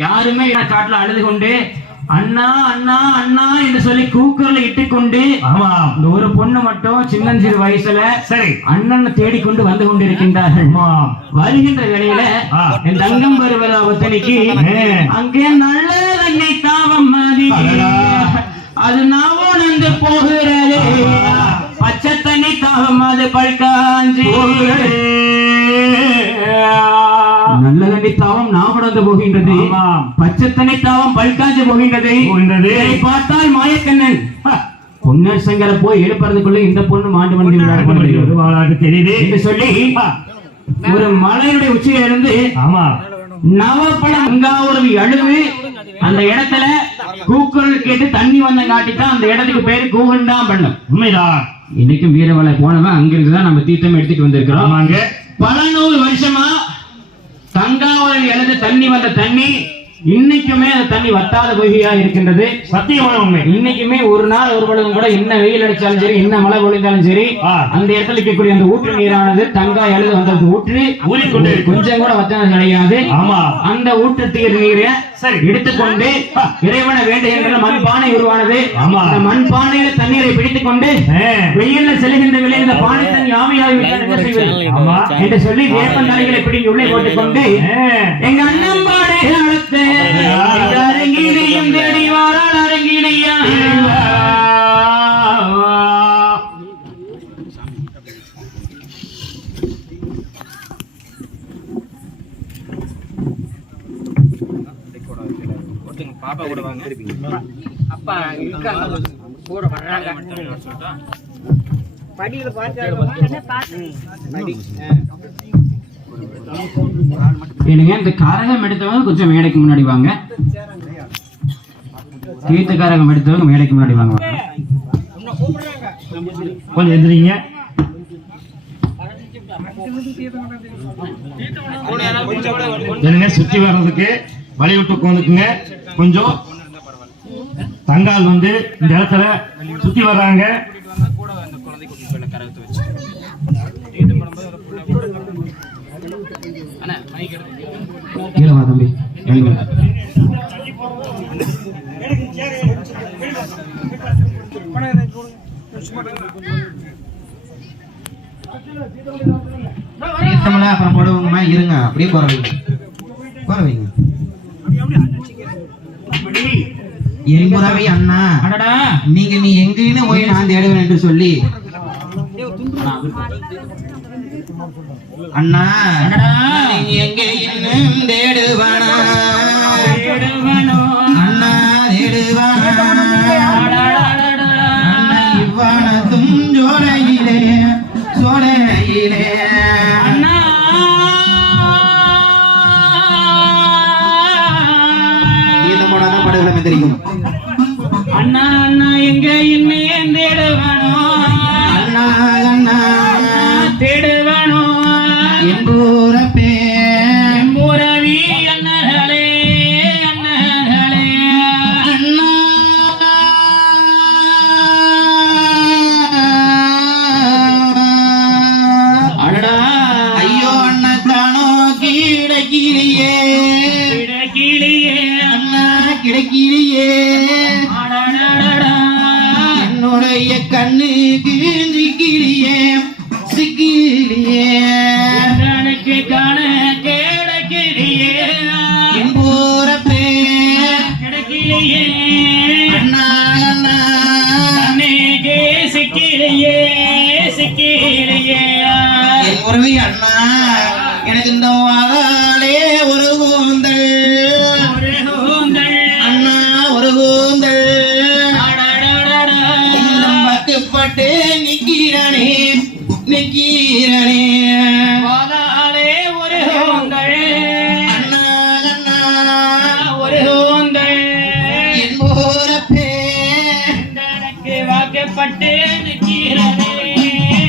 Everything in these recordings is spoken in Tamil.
யாருமே காட்டுல அழுது கொண்டு அண்ணா அண்ணா அண்ணா என்று சொல்லி கூக்குரல இட்டுக்கொண்டு ஆமாம் இந்த ஒரு பொண்ணு மட்டும் சின்னஞ்சிறு வயசுல சரி. அண்ணனை தேடிக்கொண்டு வந்து கொண்டிருக்கின்றார்கள். வருகின்ற வேளையில. என் தங்கம் வருவதா ஒத்தனைக்கு. அங்கே நல்ல தண்ணி தாவம் மதி அடடா. அது நவனந்து போகிறது. பச்சை தண்ணி தாவம் அது பல்காஞ்சி தாவம் நாவனந்து போகின்றது. ஆமாம். பச்சை தண்ணி தாவம் பல்காஞ்சி போகின்றது. இதை பார்த்தால் மாயக்கண்ணன். பொன்னர் சங்கர போய் எழுப்புறதுக்குள்ள இந்த பொண்ணு மாண்டு வந்து விடாது தெரியுது. என்று சொல்லி ஒரு மலையுடைய உச்சியில இருந்து ஆமா. நவப்பழம் அங்காவுறவி அழுது அந்த இடத்துல கூக்குரல் கேட்டு தண்ணி வந்த காட்டித்தான் அந்த இடத்துக்கு பேரு கூகண்டாம் பண்ணம். உண்மைதான். இன்னைக்கும் வீரமலை போனவன் அங்கிருந்து தான் நம்ம தீர்த்தம் எடுத்துட்டு வந்திருக்கிறோம். பல நூறு வருஷமா எழுந்து தண்ணி வந்த தண்ணி இன்னைக்குமே அந்த தண்ணி வத்தாத பொய்கையா இருக்கின்றது சத்தியமான உண்மை. இன்னைக்குமே ஒரு நாள் ஒரு பொழுதும் கூட என்ன வெயில் அடிச்சாலும் சரி என்ன மழை பொழிந்தாலும் சரி. அந்த இடத்துல இருக்கக்கூடிய அந்த ஊற்று நீரானது தங்கா எழுது வந்தது ஊற்று. கொஞ்சம் கூட வத்தனம் கிடையாது ஆமா. அந்த ஊற்று தீர் நீரை. எடுத்துக்கொண்டு இறைவனை வேண்டுகின்ற மண்பானை உருவானது. ஆமா. அந்த மண்பானையில தண்ணீரை பிடித்துக் கொண்டு வெயில்ல செல்கின்ற வேளையில் இந்த பானை தண்ணி ஆவியாகி என்று சொல்லி வேப்பந்தலைகளை பிடிங்கி உள்ளே போட்டுக்கொண்டு எங்க அண்ணன் அரங்கினையும் தேடி வாராள் அரங்கினையா பாப்பா கூட வாங்க அப்பா இருக்காங்க கூட வர்றாங்க. படியில பார்த்து படி கேளுங்க இந்த கரகம் எடுத்தவங்க கொஞ்சம் மேடைக்கு முன்னாடி வாங்க. தீர்த்த கரகம் எடுத்தவங்க மேடைக்கு முன்னாடி வாங்க. கொஞ்சம் எந்திரிங்க என்னங்க சுத்தி வர்றதுக்கு வழி விட்டு உட்காந்துக்குங்க. கொஞ்சம் தங்கால் வந்து இந்த இடத்துல சுத்தி வர்றாங்க. கீழே வா தம்பி எழுங்க அப்புறம் போடுவோங்கம்மா. இருங்க அப்படியே போற வைங்க. போற வைங்க. எரிபுறவி அண்ணா அடடா. நீங்க நீ எங்கேன்னு போய் நான் தேடுவேன் என்று சொல்லி. அண்ணா. எங்கே இன்னும் தேடுவானா? தேடுவனோ. அண்ணா தேடுவானா? இவ்வானத்தும் ஜோலையிலே கிடைக்கிறியே. என்னுடைய கண்ணுக்கு சிக்கிறியே சிக்கிறியே கண்ணுக்கு காண கிடைக்கிறியே என்பூரப்பே கிடைக்கிறியே அண்ணா அண்ணா. கண்ணுக்கு சிக்கிறியே சிக்கிறியே என் உறவி அண்ணா எனக்கு இந்த வாழாலே ஒரு பட்டுப்பட்டு நிக்கிறானே நிக்கிறானே. வாதாலே ஒரு கூந்தல் அண்ணா அண்ணா ஒரு கூந்தல் என் போறப்பே எனக்கு வாக்கப்பட்டு நிற்கிறதே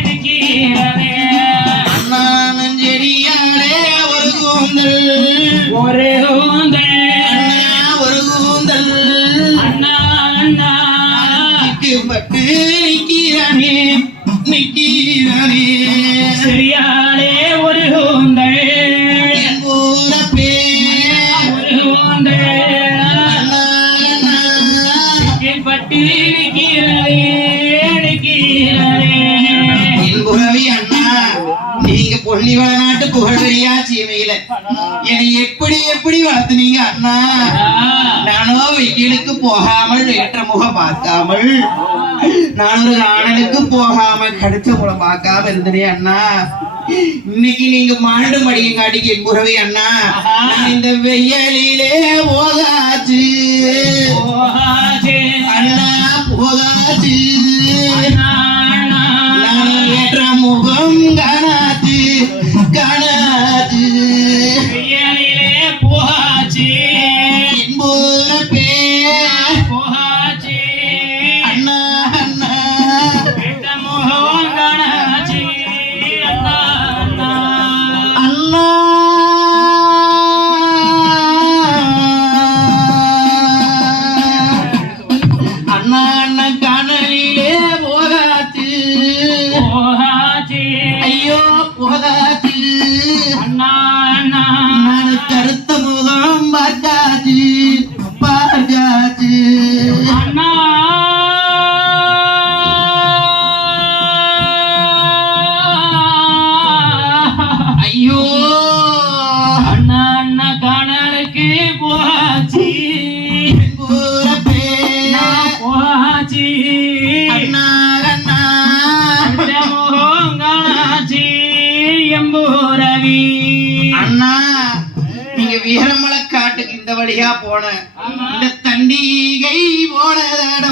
நிற்கிறதே அண்ணா நஞ்செடியாலே ஒரு அண்ணா நீங்க பொன்னிவள நாட்டு புகழ்வெறியா சீமையில என்னை எப்படி எப்படி வளர்த்துனீங்க அண்ணா? நானோ வெயிலுக்கு போகாமல் ஏற்ற முகம் பார்க்காமல். நான் ஒரு ஆணனுக்கு போகாமல் கடிச்ச முகம் பார்க்காம இருந்தனே அண்ணா. இன்னைக்கு நீங்க மாண்டு மடியும் காட்டிக்கு புறவி அண்ணா. இந்த வெயிலிலே போகாச்சு. அண்ணா போகாச்சு. ஏற்ற முகம் காணாது காணாது வழியா போன. இந்த தண்டிகை போனதடம்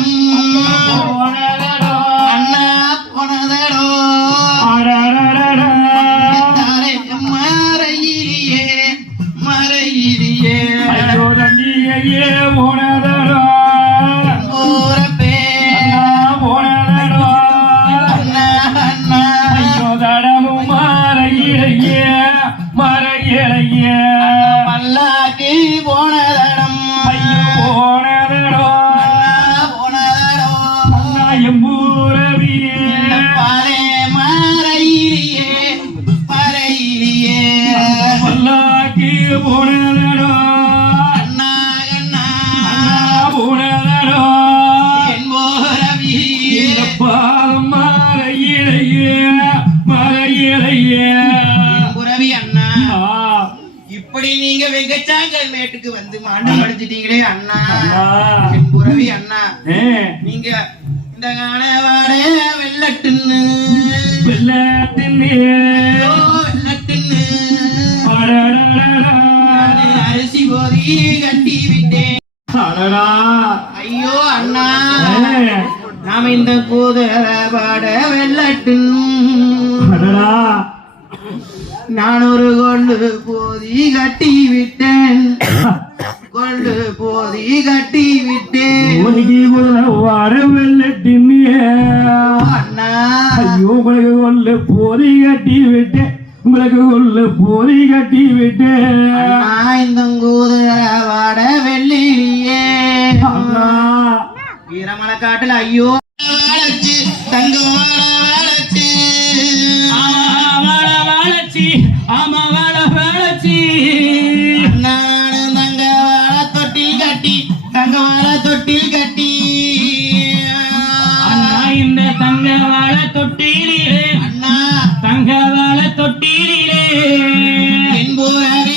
நீங்க வெங்கச்சாங்கல் மேட்டுக்கு வந்து மாண்டம் அடிச்சிட்டீங்களே அண்ணா. என் புறவி அண்ணா. நீங்க இந்த காணவாட வெள்ளட்டுன்னு. வெள்ளட்டுன்னு. நான் ஒரு கொண்டு போதி கட்டி விட்டேன். கொண்டு போதி கட்டி விட்டேன். ஐயோ உங்களுக்கு கொல்லு போதி கட்டி விட்டேன். உங்களுக்கு கொல்லு போதி கட்டி விட்டேன். தொட்டில் கட்டி. அண்ணா இந்த தங்க வாழ தொட்டிலே. அண்ணா. தங்க வாழ தொட்டிலே என்போரவி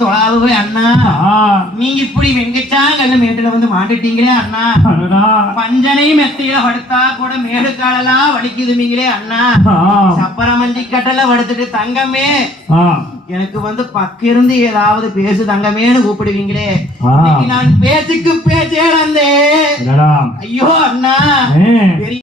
தொழாவே அண்ணா. நீங்க இப்படி வெங்கச்சாங்கல்ல மேட்டுல வந்து மாட்டுட்டீங்களே அண்ணா. பஞ்சனையும் மெத்தையில படுத்தா கூட மேடு காலெல்லாம் வலிக்குதுமீங்களே அண்ணா. சப்பர மஞ்சி கட்டல படுத்துட்டு தங்கமே. எனக்கு வந்து பக்க இருந்து ஏதாவது பேசு தங்கமேன்னு கூப்பிடுவீங்களே. நான் பேச்சுக்கு பேச்சே ஐயோ அண்ணா.